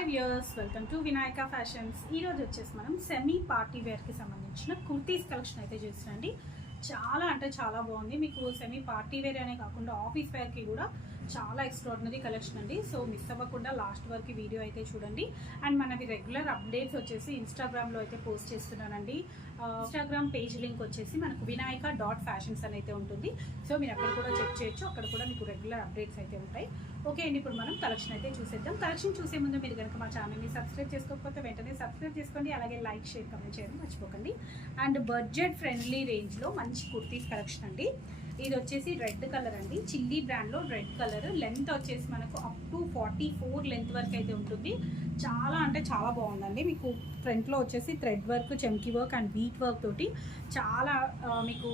Hi viewers, welcome to Vinayaka fashions. ఈరోజు వచ్చేసి మనం సెమీ పార్టీ వేర్కి సంబంధించిన కుర్తీస్ కలెక్షన్ అయితే చూస్తున్నాండి. చాలా అంటే చాలా బాగుంది. మీకు సెమీ పార్టీ వేర్ అనే కాకుండా ఆఫీస్ వేర్కి కూడా చాలా ఎక్స్ట్రాడినరీ కలెక్షన్ అండి. సో మిస్ అవ్వకుండా లాస్ట్ వరకు వీడియో అయితే చూడండి. అండ్ మనకి రెగ్యులర్ అప్డేట్స్ వచ్చేసి ఇన్స్టాగ్రామ్లో అయితే పోస్ట్ చేస్తున్నానండి. ఇన్స్టాగ్రామ్ పేజ్ లింక్ వచ్చేసి మనకు vinayaka.fashions అని అయితే ఉంటుంది. సో మీరు అక్కడ కూడా చెక్ చేయొచ్చు. అక్కడ కూడా మీకు రెగ్యులర్ అప్డేట్స్ అయితే ఉంటాయి. ఓకే అండి, ఇప్పుడు మనం కలెక్షన్ అయితే చూసేద్దాం. కలెక్షన్ చూసే ముందు మీరు కనుక మా ఛానల్ని సబ్స్క్రైబ్ చేసుకోకపోతే వెంటనే సబ్స్క్రైబ్ చేసుకోండి. అలాగే లైక్, షేర్, కమెంట్ చేయడం మర్చిపోకండి. అండ్ బడ్జెట్ ఫ్రెండ్లీ రేంజ్లో మంచి కుర్తీస్ కలెక్షన్ అండి. ఇది వచ్చేసి రెడ్ కలర్ అండి, చిల్లీ బ్రాండ్లో రెడ్ కలర్. లెంత్ వచ్చేసి మనకు అప్ టు 44 లెంత్ వరకు అయితే ఉంటుంది. చాలా అంటే చాలా బాగుందండి. మీకు ఫ్రంట్లో వచ్చేసి thread work, chamki work and bead work తోటి చాలా మీకు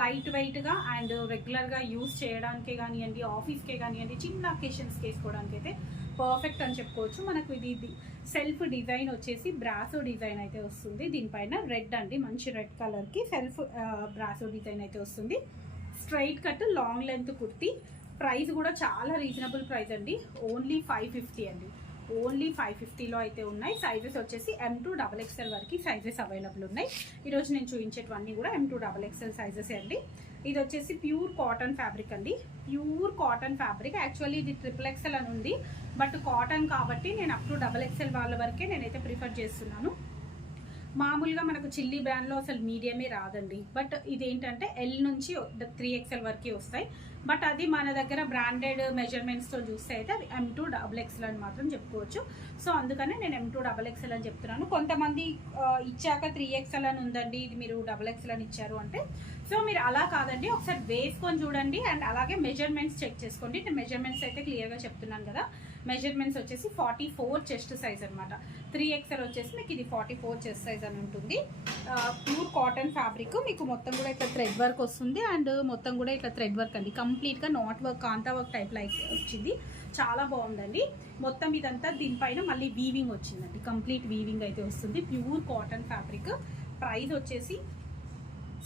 లైట్ వెయిట్గా అండ్ రెగ్యులర్గా యూస్ చేయడానికే కానివ్వండి, ఆఫీస్కే కానివ్వండి, చిన్న అకేషన్స్కి వేసుకోవడానికి అయితే పర్ఫెక్ట్ అని చెప్పుకోవచ్చు. మనకు ఇది సెల్ఫ్ డిజైన్ వచ్చేసి బ్రాసో డిజైన్ అయితే వస్తుంది. దీనిపైన రెడ్ అండి, మంచి రెడ్ కలర్కి సెల్ఫ్ బ్రాసో డిజైన్ అయితే వస్తుంది. Straight cut long length kurti. Price కూడా చాలా రీజనబుల్ ప్రైస్ అండి, ఓన్లీ 550 అండి. ఓన్లీ 550లో అయితే ఉన్నాయి. సైజెస్ వచ్చేసి M2 XXL వరకు సైజెస్ అవైలబుల్ ఉన్నాయి. ఈరోజు నేను చూపించేటివన్నీ కూడా M2 XXL సైజెస్ అండి. ఇది వచ్చేసి ప్యూర్ కాటన్ ఫ్యాబ్రిక్ అండి, ప్యూర్ కాటన్ ఫ్యాబ్రిక్. యాక్చువల్లీ ఇది XXL అని ఉంది, బట్ కాటన్ కాబట్టి నేను అప్ టు XXL వాళ్ళ వరకే నేనైతే ప్రిఫర్ చేస్తున్నాను. మామూలుగా మనకు చిల్లీ బ్రాండ్లో అసలు మీడియమే రాదండి, బట్ ఇదేంటంటే L నుంచి 3XL వరకు వస్తాయి. బట్ అది మన దగ్గర బ్రాండెడ్ మెజర్మెంట్స్తో చూస్తే అయితే అది M2 XXL అని మాత్రం చెప్పుకోవచ్చు. సో అందుకనే నేను M2 XXL అని చెప్తున్నాను. కొంతమంది ఇచ్చాక 3XL అని ఉందండి, ఇది మీరు XXL అని ఇచ్చారు అంటే, సో మీరు అలా కాదండి, ఒకసారి వేసుకొని చూడండి. అండ్ అలాగే మెజర్మెంట్స్ చెక్ చేసుకోండి. నేను మెజర్మెంట్స్ అయితే క్లియర్గా చెప్తున్నాను కదా. మెజర్మెంట్స్ వచ్చేసి 44 చెస్ట్ సైజ్ అనమాట. 3XL వచ్చేసి మీకు ఇది 44 చెస్ట్ సైజ్ అని ఉంటుంది. Pure cotton fabric. మీకు మొత్తం కూడా ఇట్లా థ్రెడ్ వర్క్ వస్తుంది. అండ్ మొత్తం కూడా ఇట్లా థ్రెడ్ వర్క్ అండి, కంప్లీట్గా నాట్ వర్క్, కాంతా వర్క్ టైప్లో వచ్చింది. చాలా బాగుందండి. మొత్తం ఇదంతా దీనిపైన మళ్ళీ వీవింగ్ వచ్చిందండి, కంప్లీట్ వీవింగ్ అయితే వస్తుంది. Pure cotton fabric. ప్రైస్ వచ్చేసి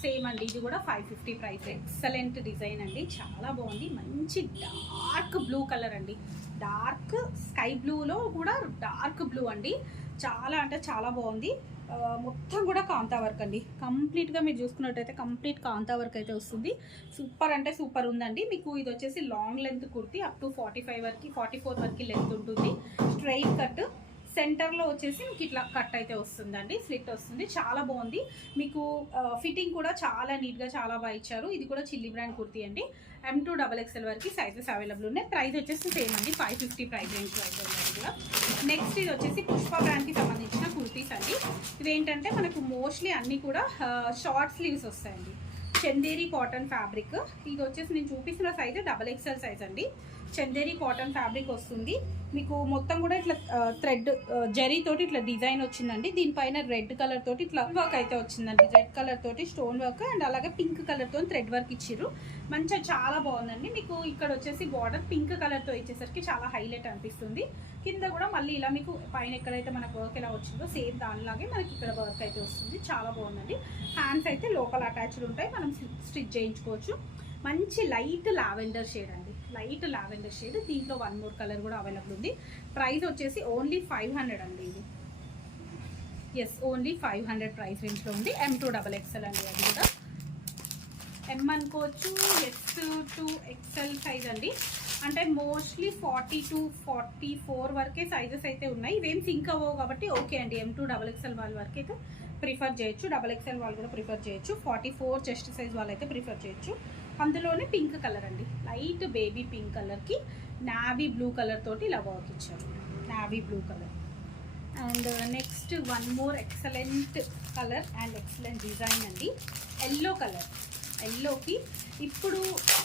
సేమ్ అండి, ఇది కూడా 550 ప్రైస్. ఎక్సలెంట్ డిజైన్ అండి, చాలా బాగుంది. మంచి డార్క్ బ్లూ కలర్ అండి, డార్క్ స్కై బ్లూలో కూడా డార్క్ బ్లూ అండి. చాలా అంటే చాలా బాగుంది. మొత్తం కూడా కాంతా వర్క్ అండి, కంప్లీట్గా మీరు చూసుకున్నట్టయితే కంప్లీట్ కాంతా వర్క్ అయితే వస్తుంది. సూపర్ అంటే సూపర్ ఉందండి. మీకు ఇది వచ్చేసి long length kurti, up to 44 వరకు లెంత్ ఉంటుంది. స్ట్రైట్ కట్, సెంటర్లో వచ్చేసి మీకు ఇట్లా కట్ అయితే వస్తుందండి, స్లిట్ వస్తుంది. చాలా బాగుంది. మీకు ఫిట్టింగ్ కూడా చాలా నీట్గా చాలా బాగా ఇచ్చారు. ఇది కూడా చిల్లీ బ్రాండ్ కుర్తీ అండి. M2 XXL వరకు సైజెస్ అవైలబుల్ ఉన్నాయి. ప్రైస్ వచ్చేసి సేమ్ అండి, 550 ప్రైస్ రేంజ్లో అయితే ఉన్నాయి కూడా. నెక్స్ట్ ఇది వచ్చేసి పుష్ప బ్రాండ్కి సంబంధించిన కుర్తీస్ అండి. ఇదేంటంటే మనకు మోస్ట్లీ అన్నీ కూడా షార్ట్ స్లీవ్స్ వస్తాయండి. Chanderi cotton fabric. ఇది వచ్చేసి నేను చూపిస్తున్న సైజ్ XXL సైజ్ అండి. చందేరి కాటన్ ఫ్యాబ్రిక్ వస్తుంది. మీకు మొత్తం కూడా ఇట్లా థ్రెడ్ జరీ తోటి ఇట్లా డిజైన్ వచ్చిందండి. దీనిపైన రెడ్ కలర్ తోటి ఇట్లా వర్క్ అయితే వచ్చిందండి, రెడ్ కలర్ తోటి స్టోన్ వర్క్ అండ్ అలాగే పింక్ కలర్ తో థ్రెడ్ వర్క్ ఇచ్చిర్రు. మంచిగా చాలా బాగుందండి. మీకు ఇక్కడ వచ్చేసి బార్డర్ పింక్ కలర్ తో ఇచ్చేసరికి చాలా హైలైట్ అనిపిస్తుంది. కింద కూడా మళ్ళీ ఇలా మీకు పైన ఎక్కడైతే మనకు వర్క్ ఎలా వచ్చిందో సేమ్ దానిలాగే మనకి ఇక్కడ వర్క్ అయితే వస్తుంది. చాలా బాగుందండి. హ్యాండ్స్ అయితే లోకల్ అటాచ్డ్ ఉంటాయి, మనం స్టిచ్ చేయించుకోవచ్చు. మంచి లైట్ లావెండర్ షేడ్ అండి, లైట్ లావెండర్ షేడ్. దీంట్లో 1 మోర్ కలర్ కూడా అవైలబుల్ ఉంది. ప్రైస్ వచ్చేసి ఓన్లీ 500 అండి. ఇది ఓన్లీ 500 ప్రైస్ రేంజ్లో ఉంది. M2 XXL అండి, అది కూడా M అనుకోవచ్చు. S2 XL సైజ్ అండి. అంటే మోస్ట్లీ 40 to 44 వరకే సైజెస్ అయితే ఉన్నాయి. ఇవేం సింక్ అవ్వవు కాబట్టి ఓకే అండి. M2 XXL వాళ్ళ వరకు అయితే ప్రిఫర్ చేయొచ్చు. XXL వాళ్ళు కూడా ప్రిఫర్ చేయొచ్చు. 44 చెస్ట్ సైజ్ వాళ్ళు అయితే ప్రిఫర్ చేయొచ్చు. అందులోనే పింక్ కలర్ అండి, లైట్ బేబీ పింక్ కలర్కి నావీ బ్లూ కలర్ తోటి ఇలా వర్క్ ఇచ్చారు, navy blue colour. And next 1 more excellent colour and excellent design అండి, ఎల్లో కలర్. ఎల్లోకి ఇప్పుడు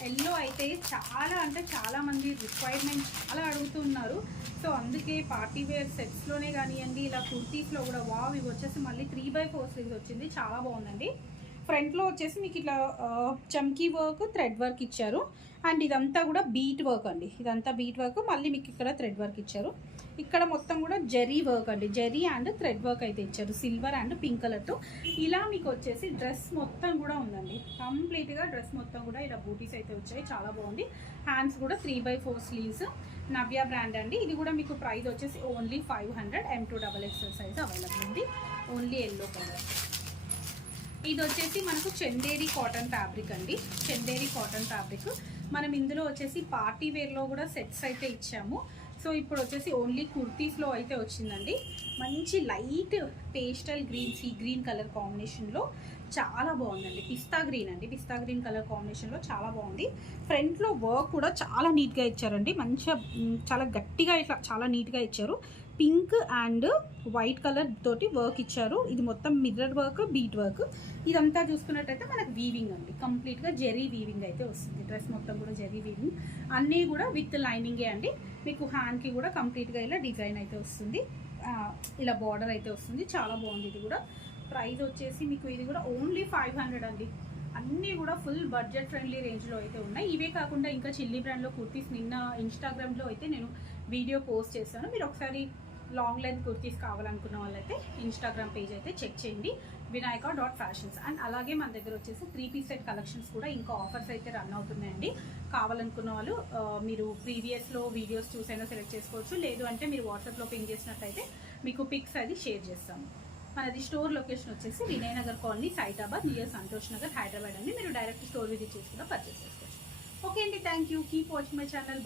ఎల్లో అయితే చాలా అంటే చాలామంది రిక్వైర్మెంట్ చాలా అడుగుతున్నారు. సో అందుకే పార్టీ వేర్ సెట్స్లోనే కానివ్వండి, ఇలా కుర్తీస్లో కూడా వావ్, ఇవి వచ్చేసి మళ్ళీ 3/4 స్లీవ్స్ వచ్చింది, చాలా బాగుందండి. ఫ్రంట్లో వచ్చేసి మీకు ఇట్లా చమ్కీ వర్క్, థ్రెడ్ వర్క్ ఇచ్చారు. అండ్ ఇదంతా కూడా బీట్ వర్క్ అండి, ఇదంతా బీట్ వర్క్. మళ్ళీ మీకు ఇక్కడ థ్రెడ్ వర్క్ ఇచ్చారు. ఇక్కడ మొత్తం కూడా జరీ వర్క్ అండి, జరీ అండ్ థ్రెడ్ వర్క్ అయితే ఇచ్చారు, సిల్వర్ అండ్ పింక్ కలర్తో. ఇలా మీకు వచ్చేసి డ్రెస్ మొత్తం కూడా ఉందండి, కంప్లీట్గా డ్రెస్ మొత్తం కూడా ఇలా బూటీస్ అయితే వచ్చాయి, చాలా బాగుంది. హ్యాండ్స్ కూడా 3/4 స్లీవ్స్. నవ్య బ్రాండ్ అండి. ఇది కూడా మీకు ప్రైస్ వచ్చేసి ఓన్లీ 500. M2XXL సైజ్ అవైలబుల్ ఉంది. Only yellow colour. ఇది వచ్చేసి మనకు చందేరి కాటన్ ఫ్యాబ్రిక్ అండి. చందేరి కాటన్ ఫ్యాబ్రిక్ మనం ఇందులో వచ్చేసి పార్టీ వేర్లో కూడా సెట్స్ అయితే ఇచ్చాము. సో ఇప్పుడు వచ్చేసి ఓన్లీ కుర్తీస్లో అయితే వచ్చిందండి. మంచి light pastel green, sea green colour కాంబినేషన్లో చాలా బాగుందండి. పిస్తా గ్రీన్ అండి, పిస్తా గ్రీన్ కలర్ కాంబినేషన్లో చాలా బాగుంది. ఫ్రంట్లో వర్క్ కూడా చాలా నీట్గా ఇచ్చారండి. మంచిగా చాలా గట్టిగా ఇట్లా చాలా నీట్గా ఇచ్చారు. పింక్ అండ్ వైట్ కలర్ తోటి వర్క్ ఇచ్చారు. ఇది మొత్తం మిర్రర్ వర్క్, బీట్ వర్క్. ఇదంతా చూసుకున్నట్టయితే మనకు వీవింగ్ అండి. కంప్లీట్గా జెరీ వీవింగ్ అయితే వస్తుంది. డ్రెస్ మొత్తం కూడా జెరీ వీవింగ్, అన్నీ కూడా విత్ లైనింగే అండి. మీకు హ్యాండ్కి కూడా కంప్లీట్గా ఇలా డిజైన్ అయితే వస్తుంది. ఇలా బార్డర్ అయితే వస్తుంది. చాలా బాగుంది. ఇది కూడా ప్రైస్ వచ్చేసి మీకు ఇది కూడా ఓన్లీ 500 అండి. అన్నీ కూడా ఫుల్ బడ్జెట్ ఫ్రెండ్లీ రేంజ్లో అయితే ఉన్నాయి. ఇవే కాకుండా ఇంకా చిల్లీ బ్రాండ్లో కుర్తీస్ నిన్న ఇన్స్టాగ్రామ్లో అయితే నేను వీడియో పోస్ట్ చేశాను. మీరు ఒకసారి లాంగ్ లెంత్ కుర్తీస్ కావాలనుకున్న వాళ్ళైతే ఇన్స్టాగ్రామ్ పేజ్ అయితే చెక్ చేయండి, vinayaka.fashions. అండ్ అలాగే మన దగ్గర వచ్చేసి 3-piece సెట్ కలెక్షన్స్ కూడా ఇంకా ఆఫర్స్ అయితే రన్ అవుతున్నాయండి. కావాలనుకున్న వాళ్ళు మీరు ప్రీవియస్లో వీడియోస్ చూసైనా సెలెక్ట్ చేసుకోవచ్చు. లేదు అంటే మీరు వాట్సాప్లో పింగ్ చేసినట్లయితే మీకు పిక్స్ అది షేర్ చేస్తాము. మనది స్టోర్ లొకేషన్ వచ్చేసి వినయనగర్ కాలనీ, సైదాబాద్, నియర్ సంతోష్ నగర్, హైదరాబాద్ అండి. మీరు డైరెక్ట్ స్టోర్ విజిట్ చేసి కూడా పర్చేస్ చేసుకోవచ్చు. ఓకే అండి, thank you. Keep watching my channel.